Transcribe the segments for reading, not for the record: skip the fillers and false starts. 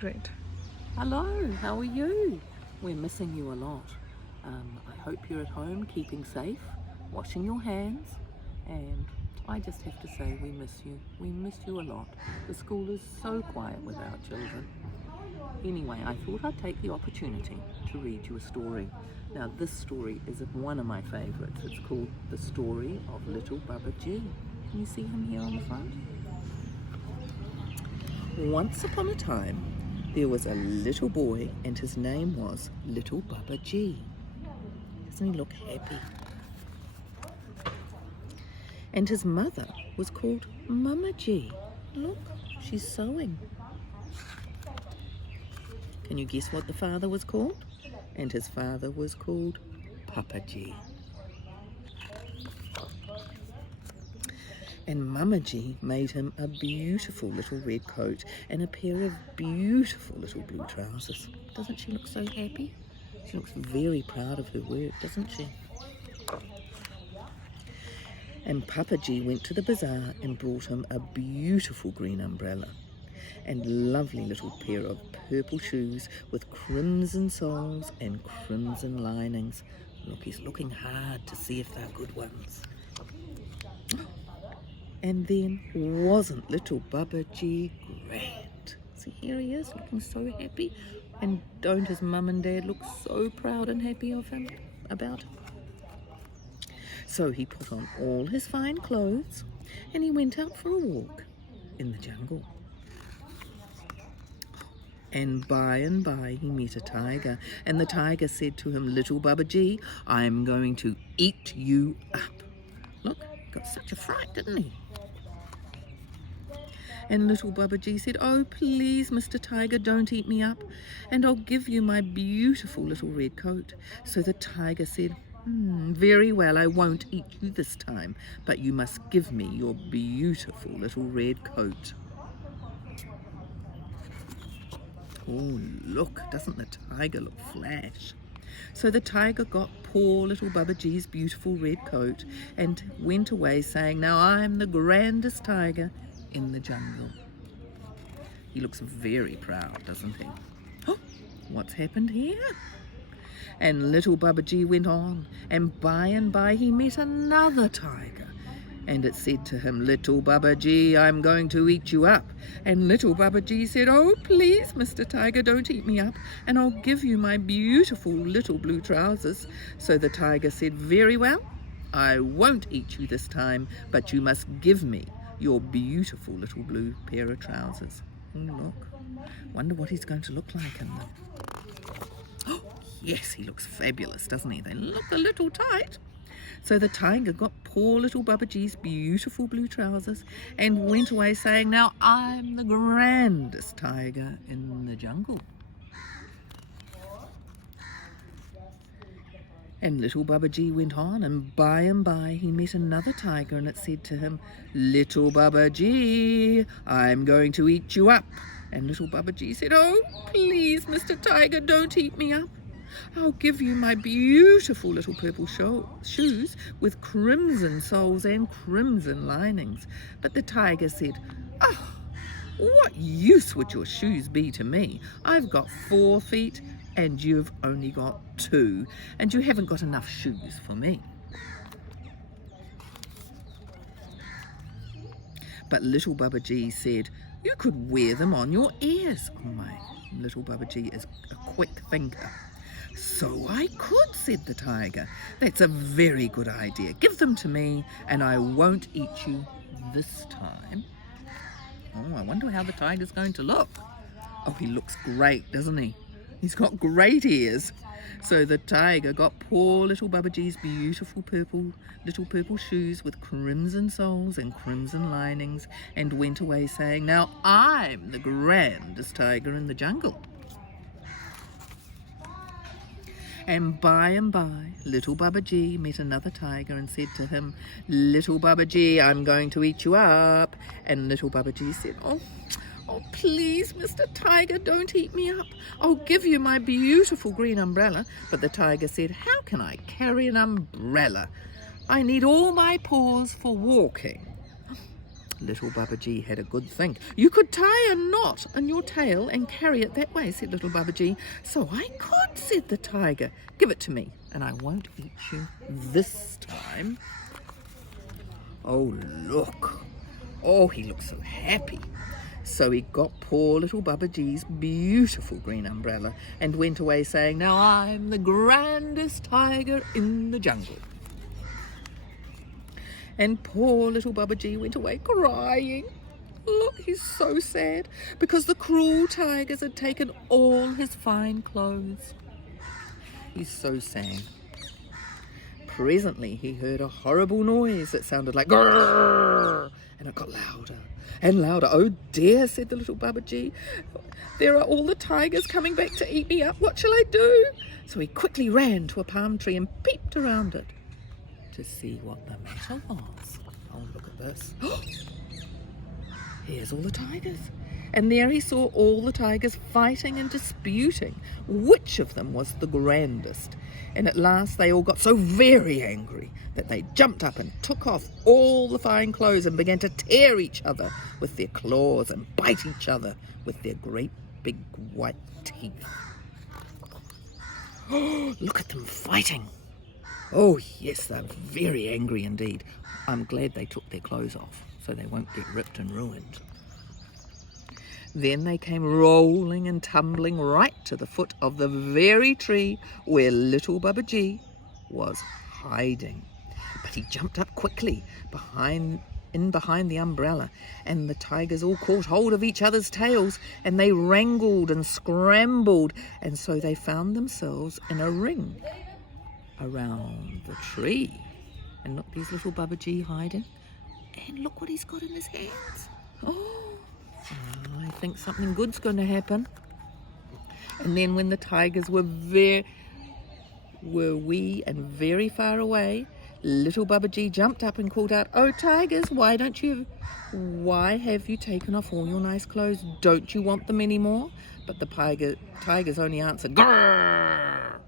Great. Hello, how are you? We're missing you a lot. I hope you're at home keeping safe, washing your hands, and I just have to say we miss you. We miss you a lot. The school is so quiet without children. Anyway, I thought I'd take the opportunity to read you a story. Now this story is one of my favourites. It's called The Story of Little Babaji. Can you see him here on the front? Once upon a time, there was a little boy and his name was Little Babaji. Doesn't he look happy? And his mother was called Mamaji. Look, she's sewing. Can you guess what the father was called? And his father was called Papaji. And Mamaji made him a beautiful little red coat and a pair of beautiful little blue trousers. Doesn't she look so happy? She looks very proud of her work, doesn't she? And Papaji went to the bazaar and brought him a beautiful green umbrella and lovely little pair of purple shoes with crimson soles and crimson linings. Look, he's looking hard to see if they're good ones. And then, wasn't little Babaji great? See, here he is, looking so happy. And don't his mum and dad look so proud and happy of him, about him? So he put on all his fine clothes and he went out for a walk in the jungle. And by he met a tiger, and the tiger said to him, "Little Babaji, I'm going to eat you up." Look, got such a fright, didn't he? And little Babaji said, "Oh, please, Mr. Tiger, don't eat me up, and I'll give you my beautiful little red coat." So the tiger said, "Very well, I won't eat you this time, but you must give me your beautiful little red coat." Oh, look, doesn't the tiger look flash? So the tiger got poor little Babaji's beautiful red coat and went away saying, "Now I'm the grandest tiger in the jungle." He looks very proud, doesn't he? Oh, what's happened here? And little Babaji went on, and by he met another tiger. And it said to him, "Little Babaji, I'm going to eat you up." And little Babaji said, "Oh, please, Mr. Tiger, don't eat me up, and I'll give you my beautiful little blue trousers." So the tiger said, "Very well, I won't eat you this time, but you must give me your beautiful little blue pair of trousers." Oh, look. Wonder what he's going to look like in them. Oh, yes, he looks fabulous, doesn't he? They look a little tight. So the tiger got poor little Babaji's beautiful blue trousers and went away saying, "Now I'm the grandest tiger in the jungle." And little Babaji went on, and by he met another tiger, and it said to him, "Little Babaji, I'm going to eat you up." And little Babaji said, "Oh, please, Mr. Tiger, don't eat me up. I'll give you my beautiful little purple shoes with crimson soles and crimson linings." But the tiger said, "Oh, what use would your shoes be to me? I've got 4 feet and you've only got 2, and you haven't got enough shoes for me." But little Babaji said, "You could wear them on your ears." Oh my, little Babaji is a quick thinker. "So I could," said the tiger. "That's a very good idea. Give them to me and I won't eat you this time." Oh, I wonder how the tiger's going to look. Oh, he looks great, doesn't he? He's got great ears. So the tiger got poor little Babaji's beautiful little purple shoes with crimson soles and crimson linings and went away saying, "Now I'm the grandest tiger in the jungle." And by little Babaji met another tiger and said to him, "Little Babaji, I'm going to eat you up." And little Babaji said, "Oh, please, Mr. Tiger, don't eat me up. I'll give you my beautiful green umbrella." But the tiger said, "How can I carry an umbrella? I need all my paws for walking." Little Babaji had a good think. "You could tie a knot in your tail and carry it that way," said little Babaji. "So I could," said the tiger. "Give it to me, and I won't eat you this time." Oh, look. Oh, he looked so happy. So he got poor little Babaji's beautiful green umbrella and went away saying, "Now I'm the grandest tiger in the jungle." And poor little Babaji went away crying. Look, he's so sad because the cruel tigers had taken all his fine clothes. He's so sad. Presently he heard a horrible noise that sounded like grrr, and it got louder and louder. "Oh dear," said the little Babaji, "there are all the tigers coming back to eat me up. What shall I do?" So he quickly ran to a palm tree and peeped around it to see what the matter was. Oh, look at this. Here's all the tigers. And there he saw all the tigers fighting and disputing which of them was the grandest. And at last they all got so very angry that they jumped up and took off all the fine clothes and began to tear each other with their claws and bite each other with their great big white teeth. Oh, look at them fighting. Oh yes, they're very angry indeed. I'm glad they took their clothes off so they won't get ripped and ruined. Then they came rolling and tumbling right to the foot of the very tree where little Babaji was hiding. But he jumped up quickly behind the umbrella, and the tigers all caught hold of each other's tails, and they wrangled and scrambled, and so they found themselves in a ring around the tree. And look, there's little Babaji hiding, and look what he's got in his hands. Oh, I think something good's going to happen. And then when the tigers were wee and very far away, little Babaji jumped up and called out, "Oh tigers, why have you taken off all your nice clothes? Don't you want them anymore?" But the tigers only answered, "Grrr!"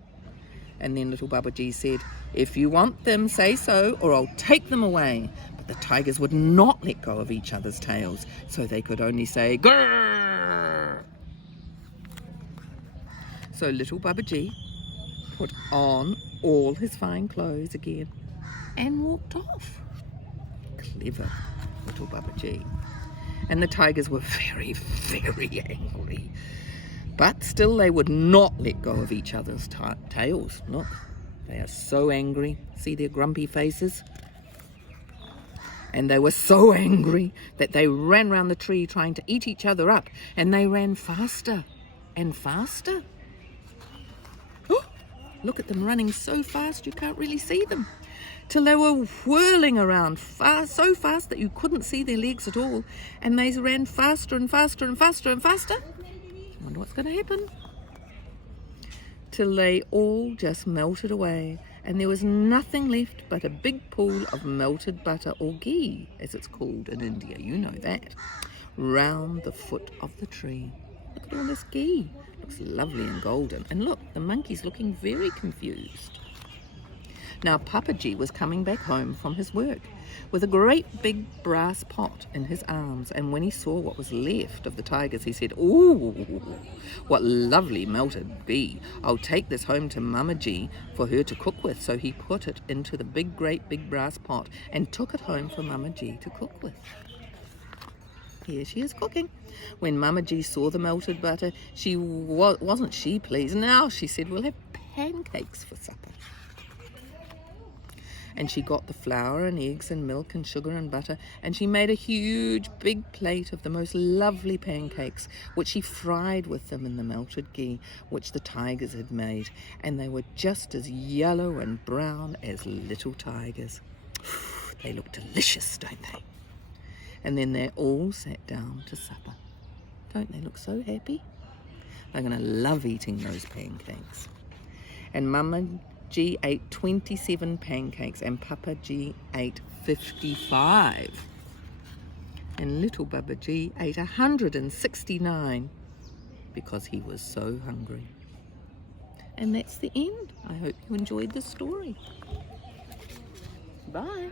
And then little Babaji said, "If you want them, say so, or I'll take them away." But the tigers would not let go of each other's tails, so they could only say, "Grrr!" So little Babaji put on all his fine clothes again and walked off. Clever little Babaji. And the tigers were very, very angry. But still they would not let go of each other's tails. Look, they are so angry. See their grumpy faces? And they were so angry that they ran round the tree trying to eat each other up. And they ran faster and faster. Oh, look at them running so fast you can't really see them. Till they were whirling around so fast that you couldn't see their legs at all. And they ran faster and faster and faster and faster. I wonder what's going to happen. Till they all just melted away, and there was nothing left but a big pool of melted butter, or ghee, as it's called in India, you know that, round the foot of the tree. Look at all this ghee. Looks lovely and golden. And look, the monkey's looking very confused. Now Papaji was coming back home from his work with a great big brass pot in his arms, and when he saw what was left of the tigers, he said, "Ooh, what lovely melted ghee. I'll take this home to Mamaji for her to cook with." So he put it into the great big brass pot and took it home for Mamaji to cook with. Here she is cooking. When Mamaji saw the melted butter, wasn't she pleased. "Now," she said, "we'll have pancakes for supper." And she got the flour and eggs and milk and sugar and butter, and she made a huge big plate of the most lovely pancakes, which she fried with them in the melted ghee which the tigers had made, and they were just as yellow and brown as little tigers. They look delicious, don't they? And then they all sat down to supper. Don't they look so happy? They're going to love eating those pancakes. And Mamaji ate 27 pancakes and Papaji ate 55. And little Babaji ate 169 because he was so hungry. And that's the end. I hope you enjoyed the story. Bye.